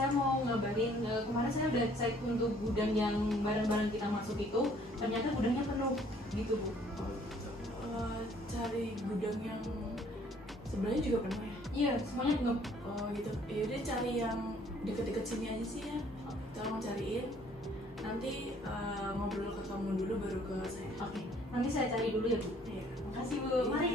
saya mau ngabarin, kemarin saya udah cek untuk gudang yang barang-barang kita masuk itu, ternyata gudangnya penuh gitu Bu. Cari gudang yang sebenarnya juga penuh ya? Iya, semuanya penuh. Oh gitu, yaudah cari yang deket-deket sini aja sih ya. Tolong cariin. Nanti ngobrol ke kamu dulu baru ke saya. Oke, nanti saya cari dulu ya Bu. Iya. Makasih Bu, mari.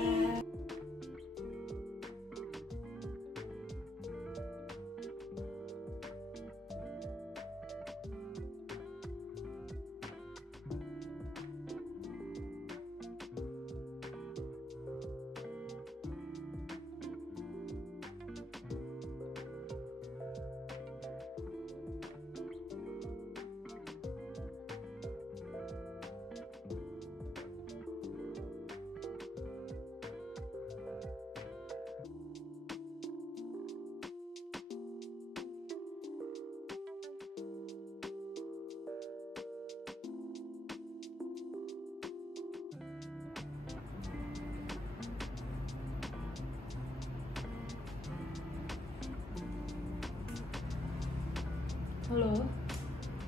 Halo,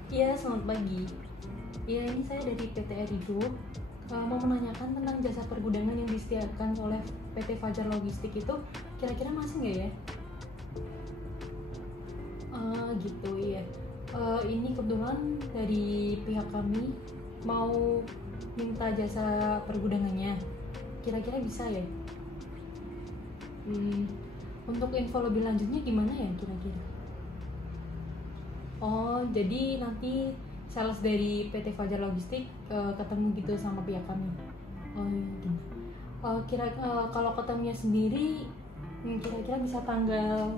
iya selamat pagi. Iya ini saya dari PT Erigo, mau menanyakan tentang jasa pergudangan yang disediakan oleh PT Fajar Logistik itu kira-kira masih nggak ya? Gitu iya. Ini kebetulan dari pihak kami mau minta jasa pergudangannya. Kira-kira bisa ya? Untuk info lebih lanjutnya gimana ya kira-kira? Oh, jadi nanti sales dari PT Fajar Logistik ketemu gitu sama pihak kami. Oh, gitu. Kalau ketemunya sendiri, kira-kira bisa tanggal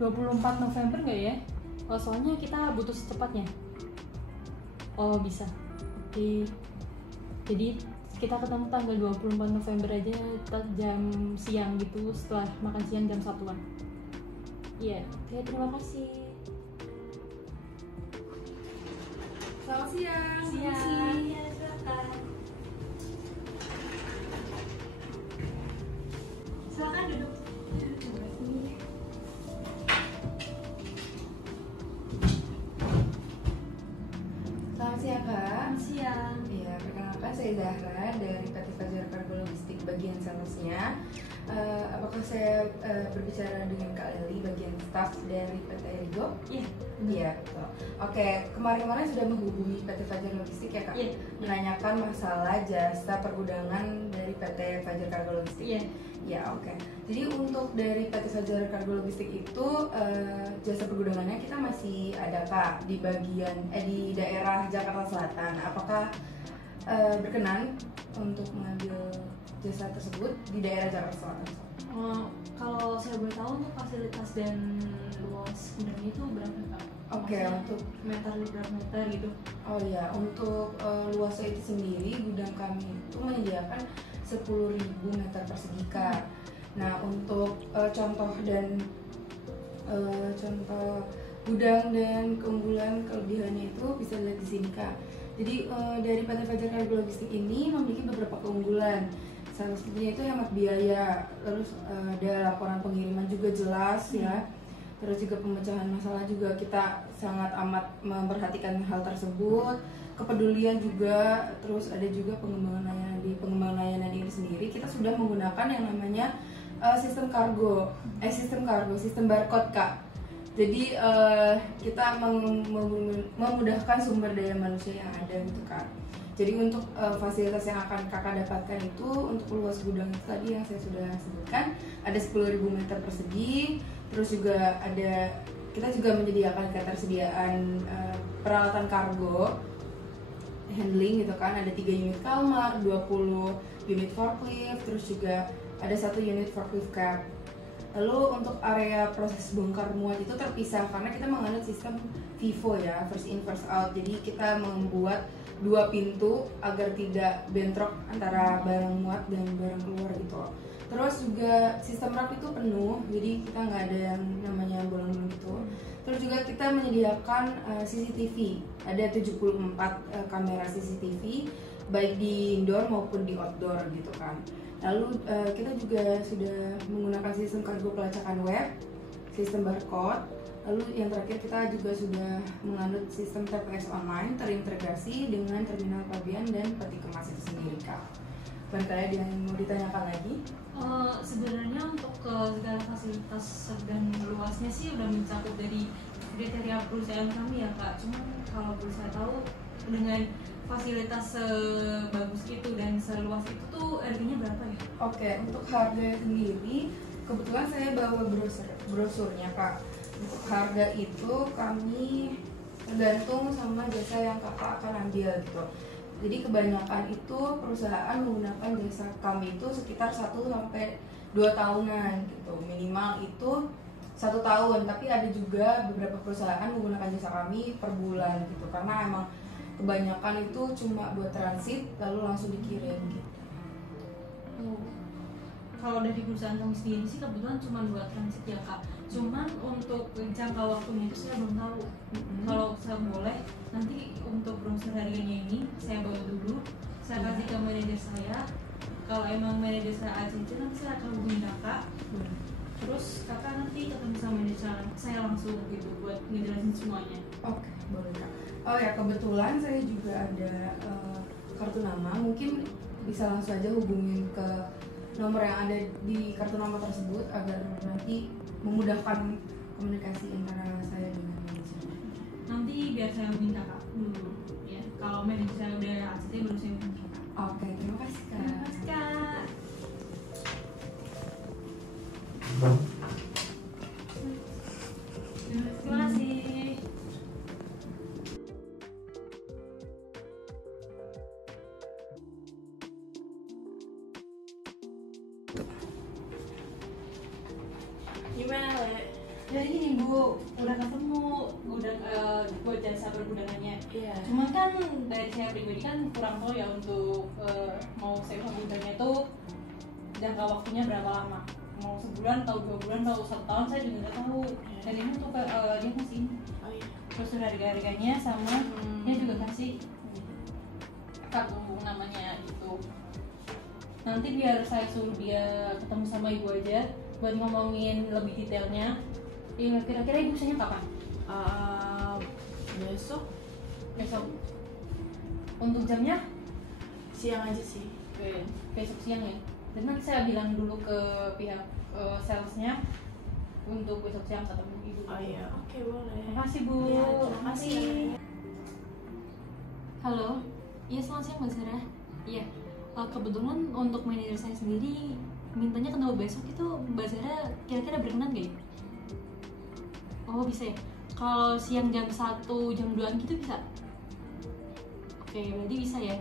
24 November nggak ya? Soalnya kita butuh secepatnya. Oh, bisa. Oke. Jadi kita ketemu tanggal 24 November aja jam siang gitu, setelah makan siang jam 1-an. Iya, oke, terima kasih. Selamat siang. Siang. Iya, silakan. Silakan duduk. Terima kasih. Selamat siang Kak. Selamat siang. Iya, perkenalkan saya Zahra dari PT Fajar Cargo Logistik bagian salesnya. Apakah saya berbicara dengan Kak Leli bagian staff dari PT Erigo? Iya. Iya, betul. Oke, kemarin-kemarin sudah menghubungi PT Fajar Logistik ya Kak? Iya. Menanyakan masalah jasa pergudangan dari PT Fajar Cargo Logistik. Iya. Ya, oke. Jadi untuk dari PT Fajar Cargo Logistik itu jasa pergudangannya kita masih ada Kak di bagian di daerah Jakarta Selatan. Apakah berkenan untuk mengambil jasa tersebut di daerah Jakarta Selatan? Kalau saya boleh tahu untuk fasilitas dan luas gudangnya itu berapa Kak? Oke, Maksudnya untuk meter berapa meter gitu? Oh ya, untuk luasnya itu sendiri gudang kami itu menyediakan 10.000 meter persegi Kak. Nah untuk contoh gudang dan keunggulan kelebihannya itu bisa dilihat di sini Kak. Jadi dari PT Fajar Cargo Logistik ini memiliki beberapa keunggulan. Salah satunya itu hemat biaya, terus ada laporan pengiriman juga jelas ya. Terus juga pemecahan masalah juga kita sangat amat memperhatikan hal tersebut. Kepedulian juga, terus ada juga pengembangan layanan ini sendiri. Kita sudah menggunakan yang namanya sistem sistem barcode Kak. Jadi kita memudahkan sumber daya manusia yang ada gitu Kak. Jadi untuk fasilitas yang akan kakak dapatkan itu untuk luas gudang itu tadi yang saya sudah sebutkan ada 10.000 meter persegi. Terus juga kita juga menyediakan ketersediaan peralatan kargo handling gitu kan, ada 3 unit kalmar, 20 unit forklift, terus juga ada 1 unit forklift cab. Lalu untuk area proses bongkar muat itu terpisah karena kita menganut sistem FIFO ya, first in first out. Jadi kita membuat 2 pintu agar tidak bentrok antara barang muat dan barang keluar gitu. Terus juga sistem rak itu penuh, jadi kita nggak ada yang namanya bolong-bolong gitu. Terus juga kita menyediakan CCTV, ada 74 kamera CCTV baik di indoor maupun di outdoor gitu kan. Lalu kita juga sudah menggunakan sistem kargo pelacakan web sistem barcode. Lalu yang terakhir kita juga sudah menganut sistem TPS online terintegrasi dengan terminal pabean dan peti kemas itu sendiri Kak. Barangkali ada yang mau ditanyakan lagi? Sebenarnya untuk segala fasilitas dan luasnya sih udah mencakup dari kriteria perusahaan kami ya Kak. Cuman kalau perlu saya tahu dengan fasilitas sebagus itu dan seluas itu tuh harganya berapa ya? Oke, untuk harga sendiri kebetulan saya bawa brosurnya Kak. Untuk harga itu kami tergantung sama jasa yang kakak akan ambil gitu. Jadi kebanyakan itu perusahaan menggunakan jasa kami itu sekitar 1 sampai 2 tahunan gitu. Minimal itu 1 tahun, tapi ada juga beberapa perusahaan menggunakan jasa kami per bulan gitu. Karena emang kebanyakan itu cuma buat transit lalu langsung dikirim gitu. Kalau dari perusahaan kami sendiri sih kebetulan cuma buat transit ya Kak. Cuman untuk jangka waktunya itu saya belum tahu. Kalau saya boleh nanti untuk brosur harganya ini saya bawa dulu, saya kasih ke manajer saya. Kalau emang manajer saya ACC nanti saya akan hubungi kakak. Terus kakak nanti ketemu sama manajer saya langsung gitu buat ngejelasin semuanya. Oke, boleh Kak. Oh ya, kebetulan saya juga ada kartu nama. Mungkin bisa langsung aja hubungin ke nomor yang ada di kartu nama tersebut agar nanti memudahkan komunikasi antara saya dengan manajer. Nanti biar saya hubungin kakak dulu ya. Kalau manajer saya udah ACC baru saya hubungin kakak. Oke, terima kasih Kak. Terima kasih Kak. Terima kasih. Gimana Le? Jadi gini Bu, udah ketemu buat jasa pergudangannya. Iya. Cuman kan dari saya pribadi kan kurang tahu ya untuk mau sewa gudangnya itu jangka waktunya berapa lama. Mau sebulan atau 2 bulan atau 1 tahun saya juga nggak tahu. Dan ini untuk dia kasih Oh iya. terus harganya sama dia juga kasih kartu namanya gitu. Nanti biar saya suruh dia ketemu sama ibu aja buat ngomongin lebih detailnya. Ya, kira-kira ibu bisanya kapan? Besok Besok. Untuk jamnya? siang aja sih. Besok siang ya. Dan nanti saya bilang dulu ke pihak salesnya untuk besok siang ketemu ibu. Oh iya, oke boleh. Terima kasih Bu. Ya, terima kasih. Halo. Iya, selamat siang Mbak Sarah. Iya. Kebetulan untuk manajer saya sendiri mintanya ketemu besok itu Mbak Sarah kira-kira berkenan gak ya? Oh bisa ya. Kalau siang jam 1, jam 2 gitu bisa? Oke, berarti bisa ya.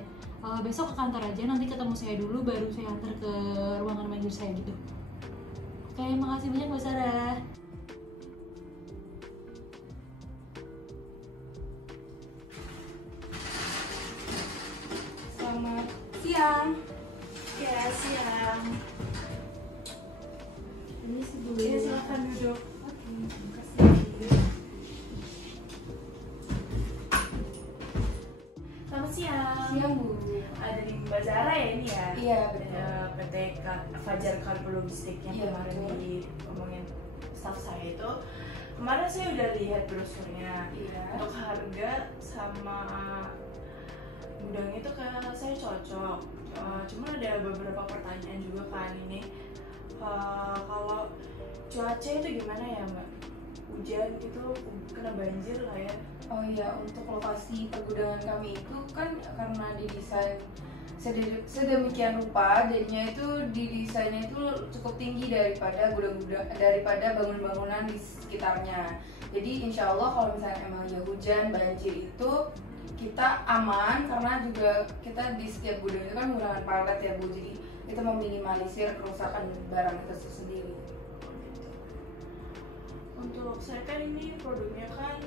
Besok ke kantor aja, nanti ketemu saya dulu baru saya antar ke ruangan manajer saya gitu. Oke, makasih banyak Mbak Sarah. Selamat siang. Ya, siang. Ini sih Bu. Ya, silakan duduk. Oke, terima kasih. Selamat siang. Siang Bu. Ada di Mbak Zara ya ini ya? Iya, betul. Ada PT Fajar Kargo Logistik yang Iya, kemarin betul. diomongin staff saya itu. Kemarin saya udah lihat brosurnya. Iya. Untuk harga sama gudang itu kayak saya cocok. Cuma ada beberapa pertanyaan juga kan ini. Kalau cuaca itu gimana ya Mbak? Hujan gitu, kena banjir lah ya? Oh iya, untuk lokasi pergudangan kami itu kan karena didesain sedemikian rupa, jadinya itu didesainnya itu cukup tinggi daripada gudang-gudang, daripada bangunan-bangunan di sekitarnya. Jadi insya Allah kalau misalnya emang ya hujan, banjir itu kita aman karena juga kita di setiap gudang itu kan menggunakan palet ya Bu, jadi kita meminimalisir kerusakan barang itu sendiri. Untuk saya kan ini produknya kan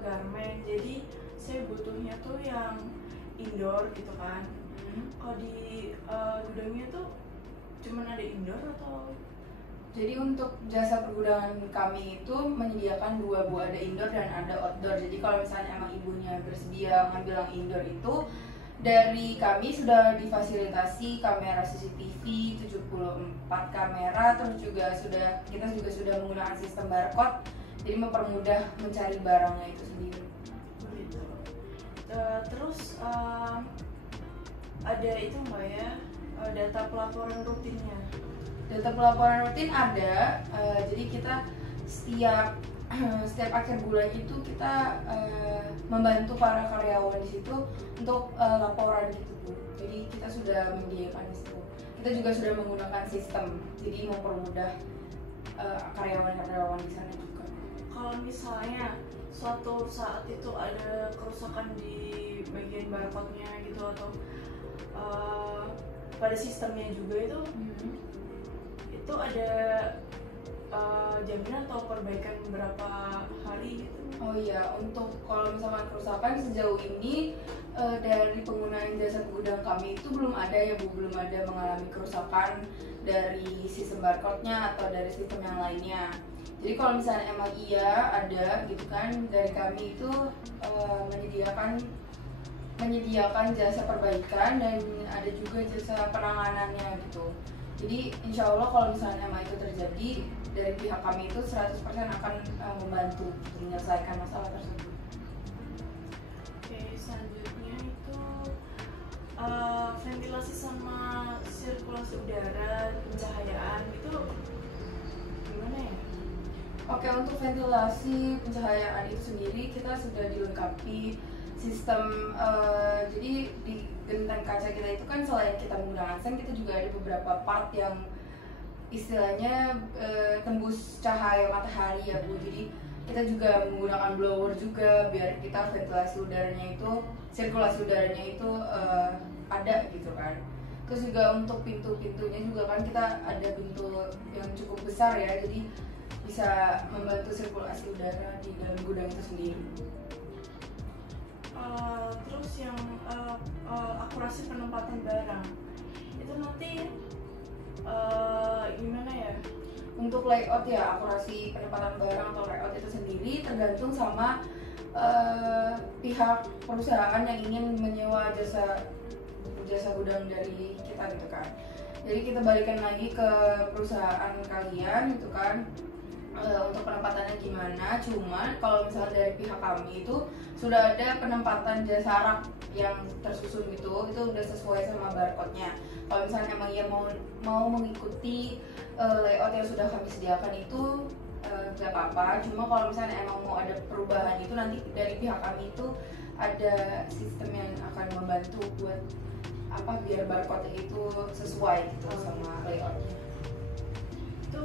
garment, jadi saya butuhnya tuh yang indoor gitu kan. Kalau di gudangnya tuh cuman ada indoor atau? Jadi untuk jasa pergudangan kami itu menyediakan 2 Bu, ada indoor dan ada outdoor. Jadi kalau misalnya emang ibunya bersedia ngambil yang indoor itu Dari kami sudah difasilitasi kamera CCTV 74 kamera, terus kita juga sudah menggunakan sistem barcode, jadi mempermudah mencari barangnya itu sendiri. Begitu. Terus ada itu nggak ya, data pelaporan rutinnya? Data pelaporan rutin ada, jadi kita setiap akhir bulan itu kita membantu para karyawan di situ untuk laporan gitu Bu. Jadi kita sudah menyediakan di situ. Kita juga sudah menggunakan sistem, jadi mempermudah karyawan-karyawan di sana juga. Kalau misalnya suatu saat itu ada kerusakan di bagian barcode-nya gitu atau pada sistemnya juga itu ada jaminan atau perbaikan berapa hari gitu? Oh iya, untuk kalau misalkan kerusakan sejauh ini dari penggunaan jasa gudang kami itu belum ada ya Bu, belum ada mengalami kerusakan dari sistem barcode-nya atau dari sistem yang lainnya. Jadi kalau misalnya emang iya ada gitu kan, dari kami itu menyediakan jasa perbaikan dan ada juga jasa penanganannya gitu. Jadi insya Allah kalau misalnya emang itu terjadi, dari pihak kami itu 100% akan membantu untuk menyelesaikan masalah tersebut. Oke, selanjutnya itu ventilasi sama sirkulasi udara, pencahayaan itu gimana ya? Oke, untuk ventilasi pencahayaan itu sendiri kita sudah dilengkapi sistem, jadi di genteng kaca kita itu kan selain kita menggunakan sen, kita juga ada beberapa part yang istilahnya tembus cahaya matahari ya Bu. Jadi kita juga menggunakan blower juga biar kita ventilasi udaranya itu, sirkulasi udaranya itu ada gitu kan. Terus juga untuk pintu-pintunya juga kan kita ada pintu yang cukup besar ya, jadi bisa membantu sirkulasi udara di dalam gudang itu sendiri. Terus yang akurasi penempatan barang itu nanti gimana ya? Untuk layout ya, akurasi penempatan barang atau layout itu sendiri tergantung sama pihak perusahaan yang ingin menyewa jasa gudang dari kita gitu kan. Jadi kita balikan lagi ke perusahaan kalian gitu kan, untuk penempatannya gimana. Cuman kalau misalnya dari pihak kami itu sudah ada penempatan jasa rak yang tersusun gitu, itu udah sesuai sama barcode-nya. Kalau misalnya emang ia mau mengikuti layout yang sudah kami sediakan itu nggak apa-apa. Cuma kalau misalnya emang mau ada perubahan itu nanti dari pihak kami itu ada sistem yang akan membantu buat biar barcode itu sesuai gitu sama layoutnya. Itu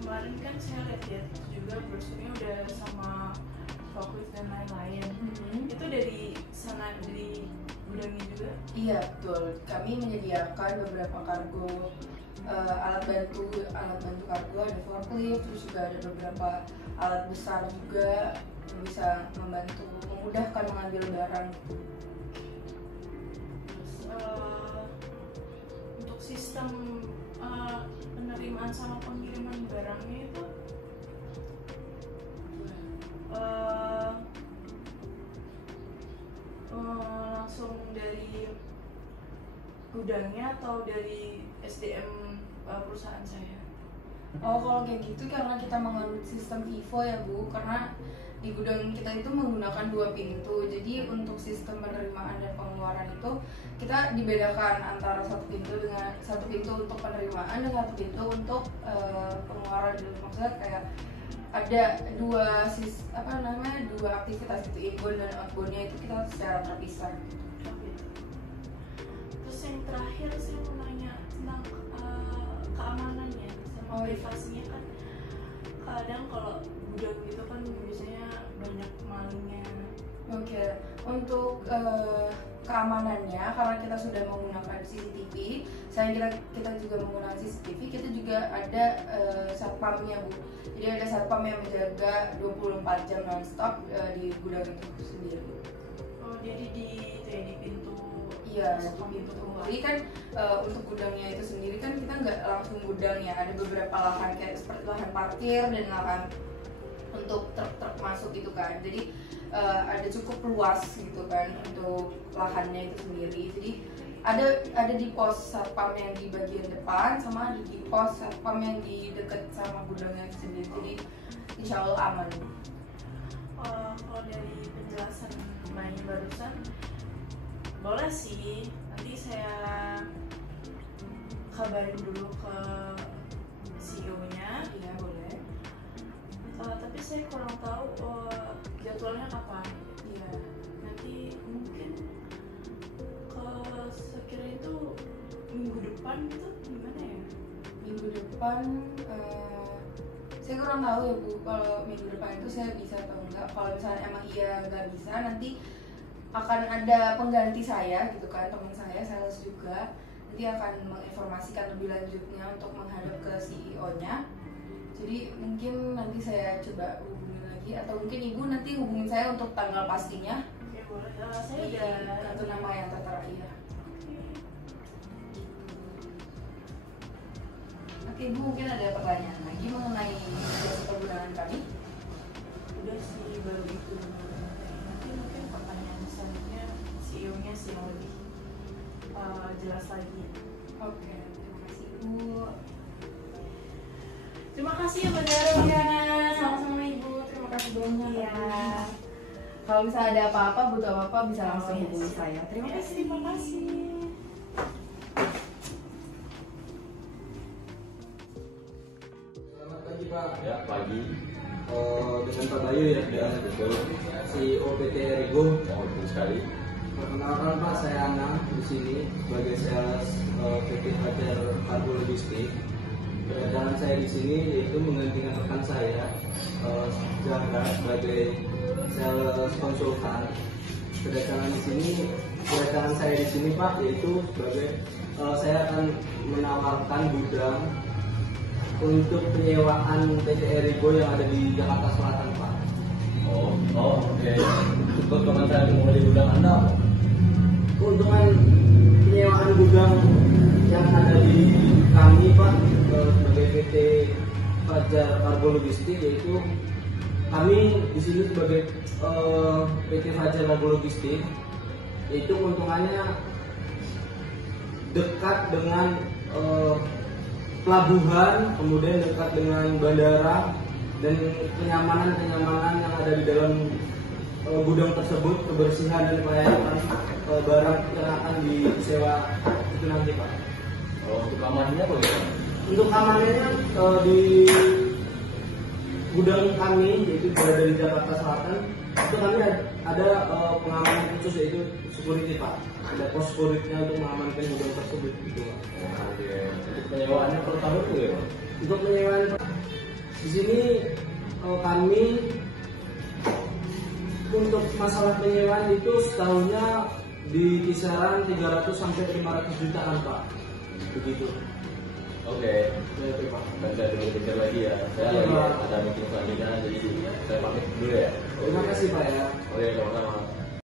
kemarin kan saya lihat ya juga brosurnya udah sama fokus dan lain-lain. Itu dari sana, dari gudangnya juga? Iya betul, kami menyediakan beberapa kargo, alat bantu kargo, ada forklift, terus juga ada beberapa alat besar juga yang bisa memudahkan mengambil barang. Untuk sistem penerimaan sama pengiriman barangnya itu langsung dari gudangnya atau dari SDM perusahaan saya? Oh kalau kayak gitu karena kita menganut sistem FIFO ya Bu, karena di gudang kita itu menggunakan 2 pintu. Jadi untuk sistem penerimaan dan pengeluaran itu kita dibedakan antara satu pintu untuk penerimaan dan satu pintu untuk pengeluaran. Maksudnya kayak ada dua aktivitas itu, inbound dan outboundnya itu kita secara terpisah. Terus yang terakhir saya mau nanya tentang keamanannya sama privasinya kan. Kadang kalau gudang gitu kan biasanya banyak malingnya. Oke, untuk keamanannya karena kita sudah menggunakan CCTV, selain kita juga menggunakan CCTV, kita juga ada satpamnya Bu. Jadi ada satpam yang menjaga 24 jam non-stop di gudang itu sendiri. Oh, jadi di pintu. Iya, di pintu. Jadi kan untuk gudangnya itu sendiri kan kita nggak langsung gudang ya, ada beberapa lahan kayak seperti lahan parkir dan untuk truk-truk masuk gitu kan. Jadi ada cukup luas gitu kan untuk lahannya itu sendiri. Jadi ada di pos satpam yang di bagian depan sama ada di pos satpam yang di dekat sama gudangnya itu sendiri. Jadi insya Allah aman. Kalau dari penjelasan main barusan, boleh sih. Nanti saya kabarin dulu ke CEO-nya. Iya boleh. Tapi saya kurang tahu jadwalnya kapan. Iya. Nanti mungkin sekira itu minggu depan itu gimana ya? Minggu depan saya kurang tahu ya Bu, kalau minggu depan itu saya bisa atau enggak. Kalau misalnya emang iya nggak bisa, nanti akan ada pengganti saya gitu kan, teman saya sales juga, nanti akan menginformasikan lebih lanjutnya untuk menghadap ke CEO-nya. Jadi mungkin nanti saya coba hubungin lagi, atau mungkin Ibu nanti hubungin saya untuk tanggal pastinya. Oke, boleh. Saya Iya, satu nama yang tertera. Iya. Oke Bu, mungkin ada pertanyaan lagi mengenai jasa pergudangan kami? Udah sih, baru itu. Nanti mungkin pertanyaan selanjutnya CEO-nya sih yang lebih jelas lagi. Oke, terima kasih Bu. Terima kasih ya Bunda Robiana. Sama-sama Ibu, terima kasih banyak. Iya. Kalau misalnya ada apa-apa, butuh apa-apa bisa langsung iya hubungi sih. saya. Terima Iya, kasih. terima kasih. Selamat pagi Pak. Ya, pagi. Dengan Pak Bayu ya, Ya, betul. CEO PT Erigo. Ya, betul sekali. Perkenalkan Pak, saya Ana di sini sebagai sales PT Fajar Kargo Logistik. Kedatangan saya di sini yaitu menggantikan rekan saya Jaka sebagai sales konsultan. Kedatangan saya di sini Pak yaitu sebagai saya akan menawarkan gudang untuk penyewaan PT Erigo yang ada di Jakarta Selatan Pak. Oke. Untuk kementerian mengundi gudang Anda apa? Keuntungan penyewaan gudang yang ada di kami Pak sebagai PT Fajar Kargo Logistik, yaitu kami di sini sebagai PT Fajar Kargo Logistik, yaitu keuntungannya dekat dengan pelabuhan, kemudian dekat dengan bandara, dan kenyamanan yang ada di dalam gudang tersebut, kebersihan dan pelayanan barang yang akan disewa itu nanti Pak. Untuk kamarnya apa ya? Untuk keamanannya di gudang kami yaitu berada di Jakarta Selatan, itu kami ada pengamanan khusus yaitu security Pak. Ada pos security-nya untuk mengamankan gudang tersebut gitu Pak. Oke. Untuk penyewaannya per tahun itu ya, Pak? Untuk penyewaan di sini kami untuk masalah penyewaan itu setahunnya di kisaran 300 sampai 500 jutaan Pak. Begitu. Oke. Ya, itu Pak. Dan saya dulu pikir lagi ya. Saya Iya, lagi Pak. ada meeting selanjutnya, jadi saya pamit dulu ya. Terima kasih Pak ya. Oke, sama-sama.